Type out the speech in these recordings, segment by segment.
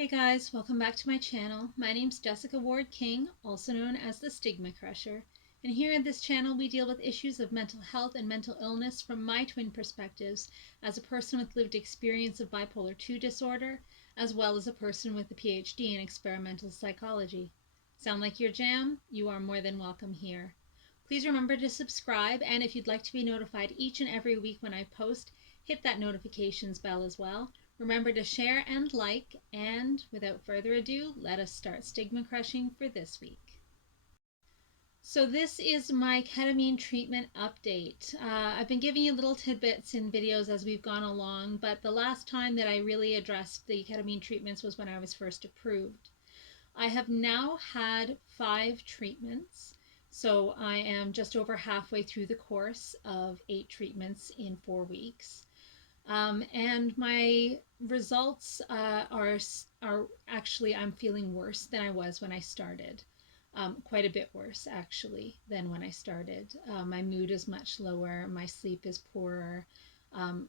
Hey guys, welcome back to my channel. My name's Jessica Ward King, also known as the Stigma Crusher. And here in this channel, we deal with issues of mental health and mental illness from my twin perspectives as a person with lived experience of bipolar 2 disorder, as well as a person with a PhD in experimental psychology. Sound like your jam? You are more than welcome here. Please remember to subscribe, and if you'd like to be notified each and every week when I post, hit that notifications bell as well. Remember to share and like, and without further ado, let us start stigma crushing for this week. So this is my ketamine treatment update. I've been giving you little tidbits in videos as we've gone along, but the last time that I really addressed the ketamine treatments was when I was first approved. I have now had 5 treatments. So I am just over halfway through the course of 8 treatments in 4 weeks. And my results are actually, I'm feeling worse than I was when I started. Quite a bit worse actually than when I started. My mood is much lower, my sleep is poorer,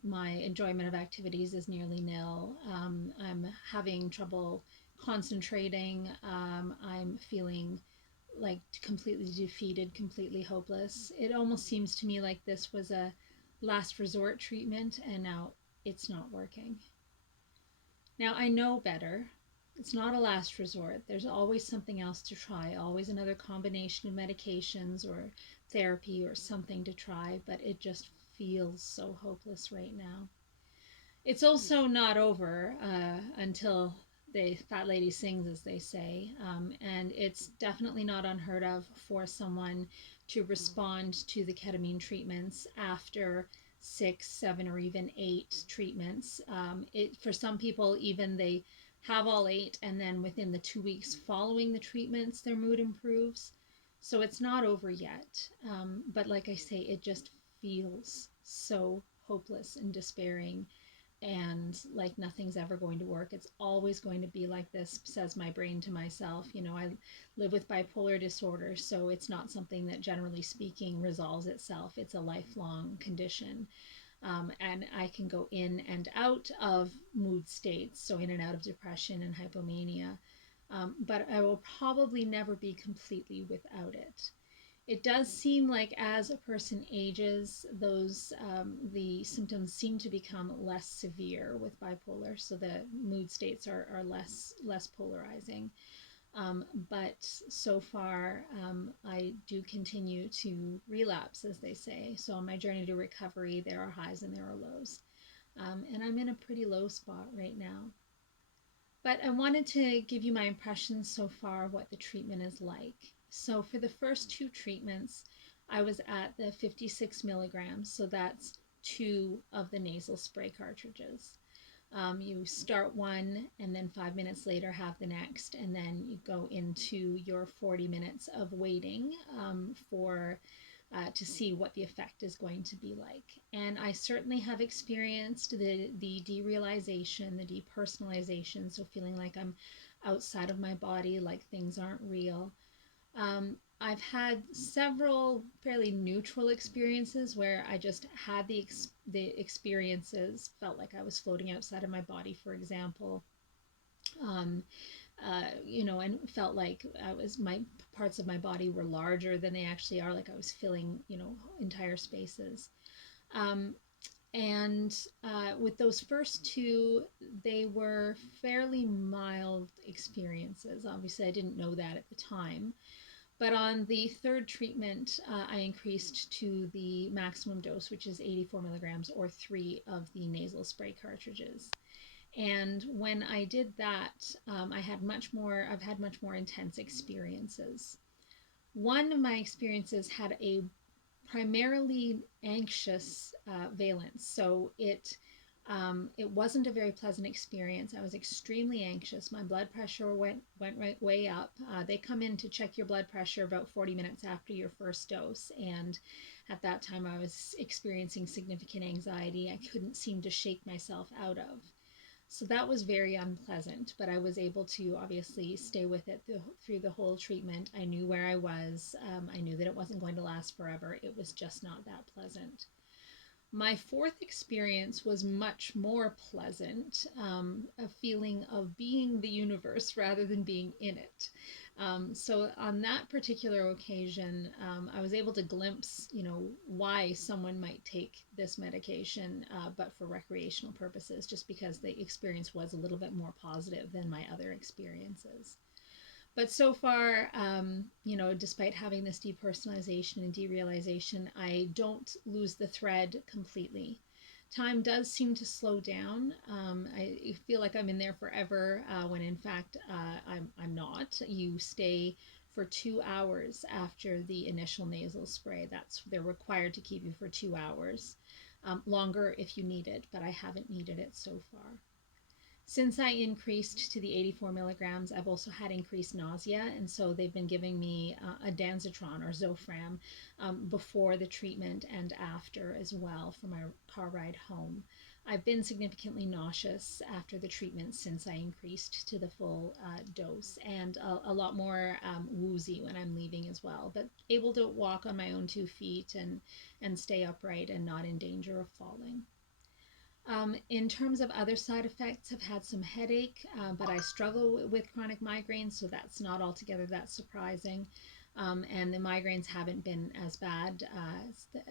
my enjoyment of activities is nearly nil. I'm having trouble concentrating. I'm feeling like completely defeated, completely hopeless. It almost seems to me like this was a last resort treatment and now it's not working. Now I know better. It's not a last resort. There's always something else to try, always another combination of medications or therapy or something to try, but it just feels so hopeless right now. It's also not over until the fat lady sings, as they say, and it's definitely not unheard of for someone to respond to the ketamine treatments after 6, 7, or even 8 treatments. For some people, even they have all 8, and then within the 2 weeks following the treatments, their mood improves. So it's not over yet. But like I say, it just feels so hopeless and despairing and like nothing's ever going to work. It's always going to be like this, says my brain to myself. I live with bipolar disorder, so it's not something that generally speaking resolves itself. It's a lifelong condition. And I can go in and out of mood states, so in and out of depression and hypomania. But I will probably never be completely without it. It does seem like as a person ages, the symptoms seem to become less severe with bipolar, so the mood states are less polarizing. But so far, I do continue to relapse, as they say. So on my journey to recovery, there are highs and there are lows, and I'm in a pretty low spot right now. But I wanted to give you my impressions so far of what the treatment is like. So for the first 2 treatments, I was at the 56 milligrams, so that's 2 of the nasal spray cartridges. You start one and then 5 minutes later have the next, and then you go into your 40 minutes of waiting for to see what the effect is going to be like. And I certainly have experienced the derealization, the depersonalization, so feeling like I'm outside of my body, like things aren't real. I've had several fairly neutral experiences where I just had the experiences, felt like I was floating outside of my body, for example. Um, and felt like my parts of my body were larger than they actually are, like I was filling, entire spaces. Um, and with those first 2, they were fairly mild experiences. Obviously, I didn't know that at the time. But on the 3rd treatment, I increased to the maximum dose, which is 84 milligrams or 3 of the nasal spray cartridges. And when I did that, I've had much more intense experiences. One of my experiences had a primarily anxious valence. So it wasn't a very pleasant experience. I was extremely anxious. My blood pressure went right way up. They come in to check your blood pressure about 40 minutes after your first dose, and at that time I was experiencing significant anxiety I couldn't seem to shake myself out of. So that was very unpleasant, but I was able to obviously stay with it through the whole treatment. I knew where I was. I knew that it wasn't going to last forever. It was just not that pleasant. My fourth experience was much more pleasant, a feeling of being the universe rather than being in it. So on that particular occasion, I was able to glimpse, why someone might take this medication, but for recreational purposes, just because the experience was a little bit more positive than my other experiences. But so far, despite having this depersonalization and derealization, I don't lose the thread completely. Time does seem to slow down. I feel like I'm in there forever, when in fact, I'm not. You stay for 2 hours after the initial nasal spray. They're required to keep you for 2 hours. Longer if you need it, but I haven't needed it so far. Since I increased to the 84 milligrams, I've also had increased nausea, and so they've been giving me a Danzatron or Zofran, before the treatment and after as well for my car ride home. I've been significantly nauseous after the treatment since I increased to the full dose, and a lot more woozy when I'm leaving as well, but able to walk on my own 2 feet and stay upright and not in danger of falling. In terms of other side effects, I've had some headache, but I struggle with chronic migraines, so that's not altogether that surprising. And the migraines haven't been as bad.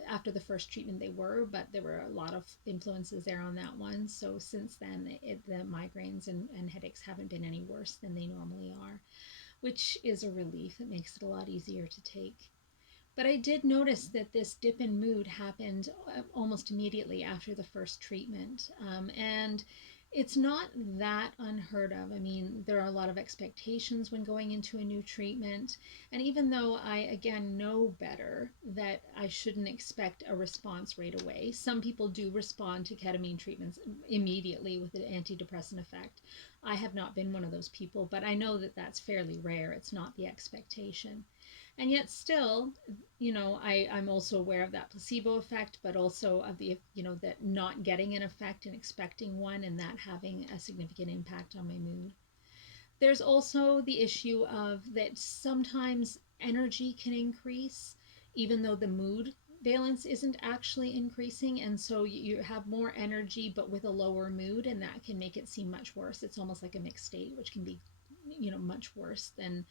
After the first treatment, they were, but there were a lot of influences there on that one. So since then, the migraines and headaches haven't been any worse than they normally are, which is a relief. It makes it a lot easier to take. But I did notice that this dip in mood happened almost immediately after the first treatment. And it's not that unheard of. I mean, there are a lot of expectations when going into a new treatment. And even though I, again, know better that I shouldn't expect a response right away, some people do respond to ketamine treatments immediately with an antidepressant effect. I have not been one of those people, but I know that that's fairly rare. It's not the expectation. And yet still, I'm also aware of that placebo effect, but also of the, that not getting an effect and expecting one, and that having a significant impact on my mood. There's also the issue of that sometimes energy can increase even though the mood valence isn't actually increasing, and so you have more energy but with a lower mood, and that can make it seem much worse. It's almost like a mixed state, which can be much worse than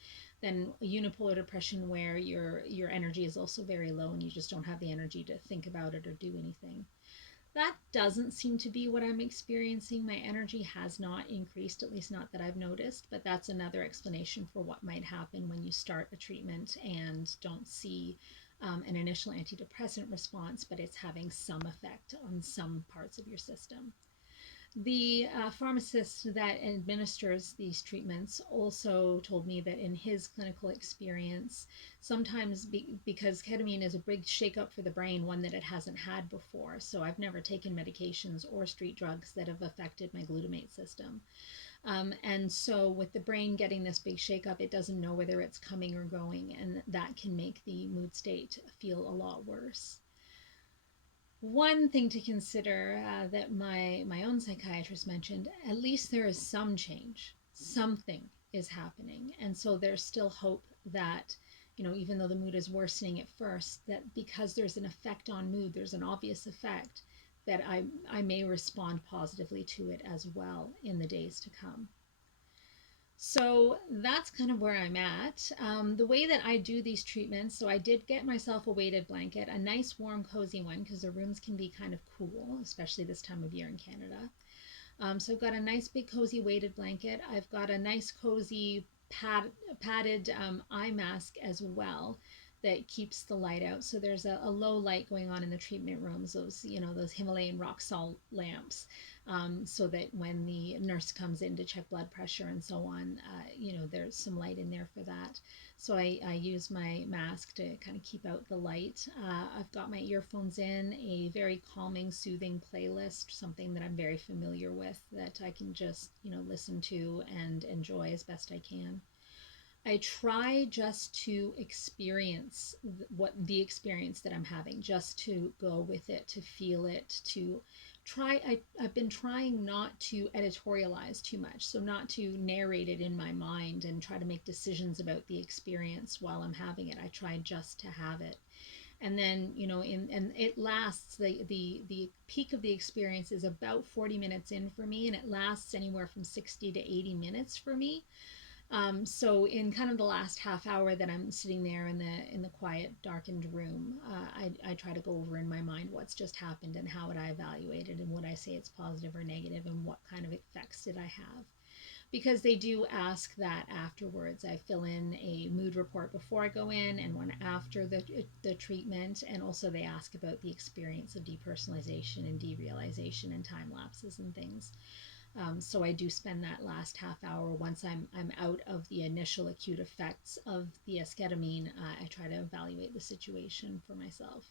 unipolar depression, where your energy is also very low and you just don't have the energy to think about it or do anything. That doesn't seem to be what I'm experiencing. My energy has not increased, at least not that I've noticed, but that's another explanation for what might happen when you start a treatment and don't see an initial antidepressant response, but it's having some effect on some parts of your system. The pharmacist that administers these treatments also told me that in his clinical experience, sometimes because ketamine is a big shakeup for the brain, one that it hasn't had before. So I've never taken medications or street drugs that have affected my glutamate system. And so with the brain getting this big shakeup, it doesn't know whether it's coming or going, and that can make the mood state feel a lot worse. One thing to consider, that my own psychiatrist mentioned, at least there is some change. Something is happening. And so there's still hope that, even though the mood is worsening at first, that because there's an effect on mood, there's an obvious effect, that I may respond positively to it as well in the days to come. So that's kind of where I'm at. The way that I do these treatments, so I did get myself a weighted blanket, a nice warm cozy one, because the rooms can be kind of cool, especially this time of year in Canada. So I've got a nice big cozy weighted blanket. I've got a nice cozy padded eye mask as well that keeps the light out. So there's a low light going on in the treatment rooms, those Himalayan rock salt lamps, so that when the nurse comes in to check blood pressure and so on, there's some light in there for that. So I use my mask to kind of keep out the light. I've got my earphones in, a very calming, soothing playlist, something that I'm very familiar with, that I can just, listen to and enjoy as best I can. I try just to experience the experience that I'm having, just to go with it, to feel it, to I've been trying not to editorialize too much, so not to narrate it in my mind and try to make decisions about the experience while I'm having it. I try just to have it. And then, and it lasts, the peak of the experience is about 40 minutes in for me, and it lasts anywhere from 60 to 80 minutes for me. So in kind of the last half hour that I'm sitting there in the quiet, darkened room, I try to go over in my mind what's just happened and how would I evaluate it, and would I say it's positive or negative, and what kind of effects did I have? Because they do ask that afterwards. I fill in a mood report before I go in and one after the treatment, and also they ask about the experience of depersonalization and derealization and time lapses and things. So I do spend that last half hour once I'm out of the initial acute effects of the esketamine. I try to evaluate the situation for myself.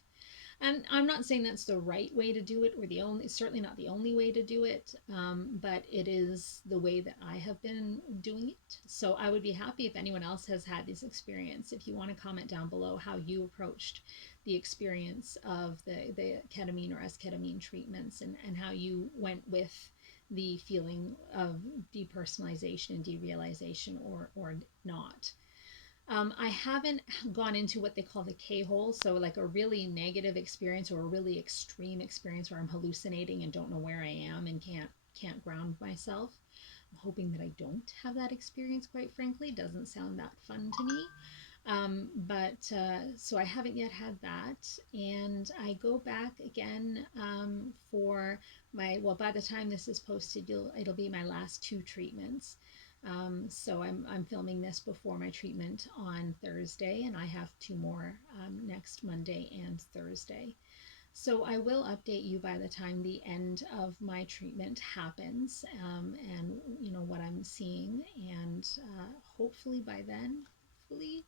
And I'm not saying that's the right way to do it, or the only, certainly not the only way to do it, but it is the way that I have been doing it. So I would be happy if anyone else has had this experience. If you want to comment down below how you approached the experience of the ketamine or esketamine treatments, and how you went with the feeling of depersonalization and derealization, or not. I haven't gone into what they call the K-hole, so like a really negative experience or a really extreme experience where I'm hallucinating and don't know where I am and can't ground myself. I'm hoping that I don't have that experience, quite frankly. Doesn't sound that fun to me. But so I haven't yet had that, and I go back again for well, by the time this is posted, it'll be my last two treatments. So I'm filming this before my treatment on Thursday, and I have two more next Monday and Thursday. So I will update you by the time the end of my treatment happens, and what I'm seeing, and hopefully by then, hopefully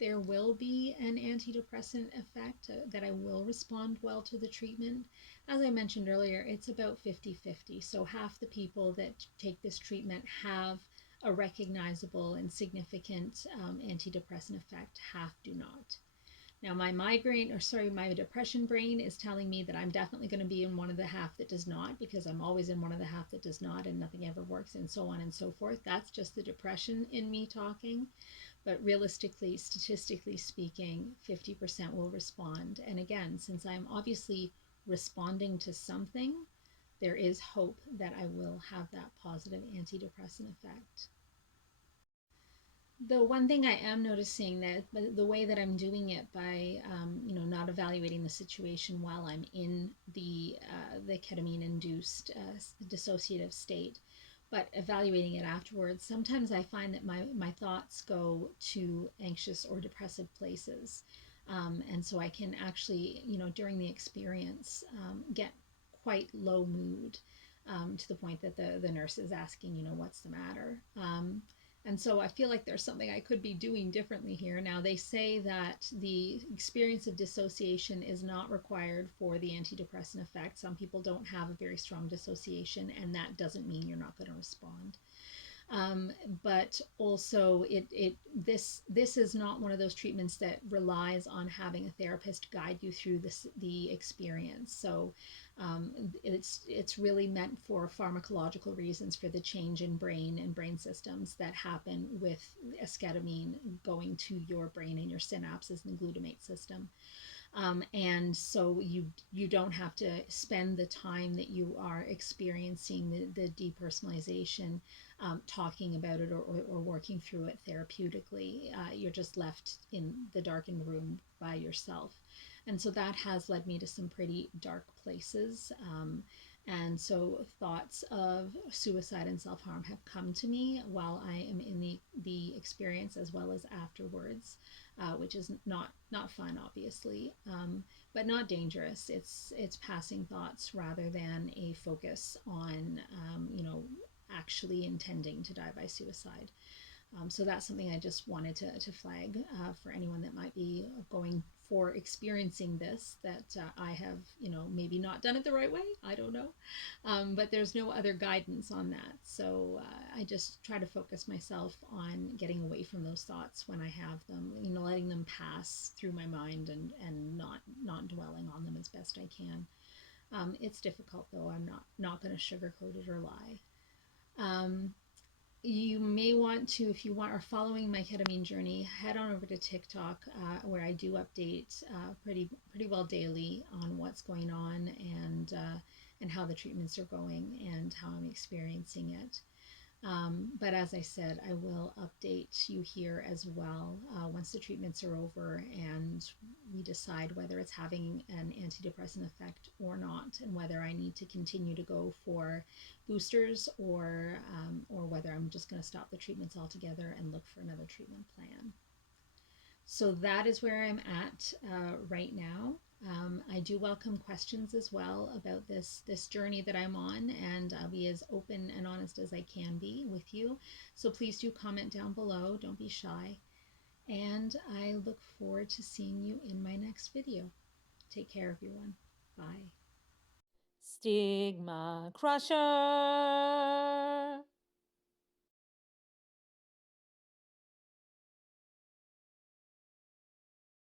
there will be an antidepressant effect, that I will respond well to the treatment. As I mentioned earlier, it's about 50-50. So half the people that take this treatment have a recognizable and significant antidepressant effect, half do not. Now my depression brain is telling me that I'm definitely going to be in one of the half that does not, because I'm always in one of the half that does not, and nothing ever works, and so on and so forth. That's just the depression in me talking. But realistically, statistically speaking, 50% will respond. And again, since I'm obviously responding to something, there is hope that I will have that positive antidepressant effect. The one thing I am noticing, that the way that I'm doing it by, not evaluating the situation while I'm in the ketamine induced dissociative state, but evaluating it afterwards, sometimes I find that my thoughts go to anxious or depressive places. And so I can actually, during the experience, get quite low mood, to the point that the nurse is asking, what's the matter? And so I feel like there's something I could be doing differently here. Now, they say that the experience of dissociation is not required for the antidepressant effect. Some people don't have a very strong dissociation, and that doesn't mean you're not going to respond. But also, this is not one of those treatments that relies on having a therapist guide you through the experience. So it's really meant for pharmacological reasons, for the change in brain and brain systems that happen with esketamine going to your brain and your synapses and the glutamate system. And so you don't have to spend the time that you are experiencing the depersonalization, talking about it, or working through it therapeutically. You're just left in the darkened room by yourself. And so that has led me to some pretty dark places. And so thoughts of suicide and self-harm have come to me while I am in the experience, as well as afterwards, which is not fun, obviously, but not dangerous. It's passing thoughts rather than a focus on, actually intending to die by suicide. So that's something I just wanted to flag for anyone that might be going for experiencing this, that I have, maybe not done it the right way. I don't know. But there's no other guidance on that. So I just try to focus myself on getting away from those thoughts when I have them, letting them pass through my mind, and not dwelling on them as best I can. It's difficult, though. I'm not going to sugarcoat it or lie. You may want to, if you are following my ketamine journey, head on over to TikTok, where I do update pretty well daily on what's going on, and how the treatments are going and how I'm experiencing it. But as I said, I will update you here as well once the treatments are over and we decide whether it's having an antidepressant effect or not, and whether I need to continue to go for boosters, or whether I'm just going to stop the treatments altogether and look for another treatment plan. So that is where I'm at right now. I do welcome questions as well about this journey that I'm on, and I'll be as open and honest as I can be with you. So please do comment down below. Don't be shy. And I look forward to seeing you in my next video. Take care, everyone. Bye. Stigma Crusher.